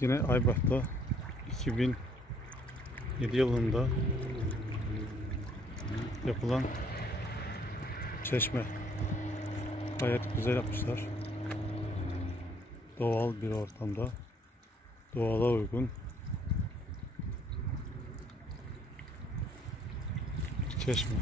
yine Eibach'ta 2007 yılında yapılan çeşme. Gayet güzel yapmışlar. Doğal bir ortamda, doğala uygun çeşme.